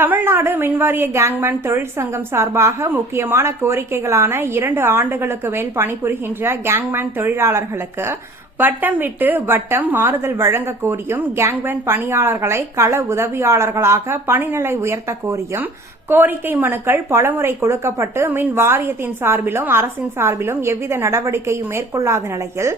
தமிழ்நாடு மின்வாரிய கேங்மேன் தொழிற்சங்கம் சார்பாக முக்கியமான கோரிக்கைகளான இரண்டு ஆண்டுகளுக்கு மேல் பணிபுரிகின்ற கேங்மேன் தொழிலாளர்களுக்கு வட்டம் விட்டு வட்டம் மாறுதல் வழங்க கோரியும் கேங்மேன் பணியாளர்களை கள உதவியாளர்களாக பணிநிலை உயர்த்த கோரியும் கோரிக்கை மனுக்கள் பலமுறை கொடுக்கப்பட்டு மின் வாரியத்தின் சார்பிலும் அரசின் சார்பிலும் எவ்வித நடவடிக்கையும் மேற்கொள்ளாத நிலையில்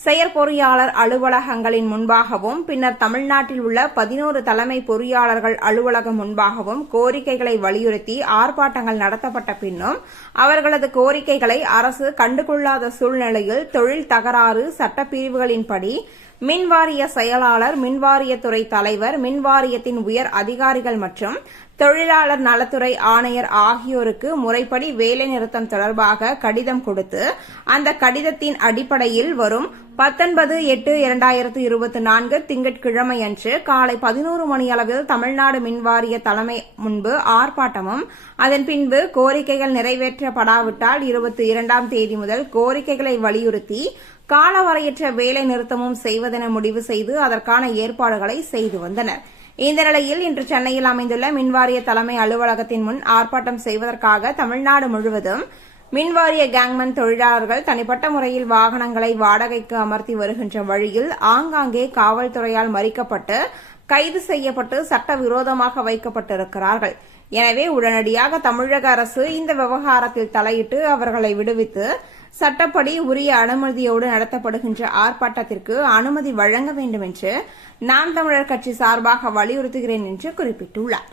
செயற்பொறியாளர் அலுவலகங்களின் முன்பாகவும் பின்னர் தமிழ்நாட்டில் உள்ள பதினோரு தலைமை பொறியாளர்கள் அலுவலகம் முன்பாகவும் கோரிக்கைகளை வலியுறுத்தி ஆர்ப்பாட்டங்கள் நடத்தப்பட்ட பின்னும் அவர்களது கோரிக்கைகளை அரசு கண்டுகொள்ளாத சூழ்நிலையில் தொழில் தகராறு சட்டப்பிரிவுகளின்படி மின்வாரிய செயலாளர் மின்வாரியத்துறை தலைவர் மின்வாரியத்தின் உயர் அதிகாரிகள் மற்றும் தொழிலாளர் நலத்துறை ஆணையர் ஆகியோருக்கு முறைப்படி வேலைநிறுத்தம் தொடர்பாக கடிதம் கொடுத்து அந்த கடிதத்தின் அடிப்படையில் வரும் பத்தொன்பது எட்டு இரண்டாயிரத்து இருபத்தி நான்கு திங்கட்கிழமையன்று காலை பதினோரு மணியளவில் தமிழ்நாடு மின்வாரிய தலைமை முன்பு ஆர்ப்பாட்டமும் அதன் பின்பு கோரிக்கைகள் நிறைவேற்றப்படாவிட்டால் இருபத்தி இரண்டாம் தேதி முதல் கோரிக்கைகளை வலியுறுத்தி காலவரையற்ற வேலை நிறுத்தமும் செய்வதென முடிவு செய்து அதற்கான ஏற்பாடுகளை செய்து வந்தனர். இந்த நிலையில் இன்று சென்னையில் அமைந்துள்ள மின்வாரிய தலைமை அலுவலகத்தின் முன் ஆர்ப்பாட்டம் செய்வதற்காக தமிழ்நாடு முழுவதும் மின்வாரிய கேங்மன் தொழிலாளர்கள் தனிப்பட்ட முறையில் வாகனங்களை வாடகைக்கு அமர்த்தி வருகின்ற வழியில் ஆங்காங்கே காவல்துறையால் மறிக்கப்பட்டு கைது செய்யப்பட்டு சட்டவிரோதமாக வைக்கப்பட்டிருக்கிறார்கள். எனவே உடனடியாக தமிழக அரசு இந்த விவகாரத்தில் தலையிட்டு அவர்களை விடுவித்து சட்டப்படி உரிய அனுமதியோடு நடத்தப்படுகின்ற ஆர்ப்பாட்டத்திற்கு அனுமதி வழங்க வேண்டும் என்று நாம் தமிழர் கட்சி சார்பாக வலியுறுத்துகிறேன் என்று குறிப்பிட்டுள்ளார்.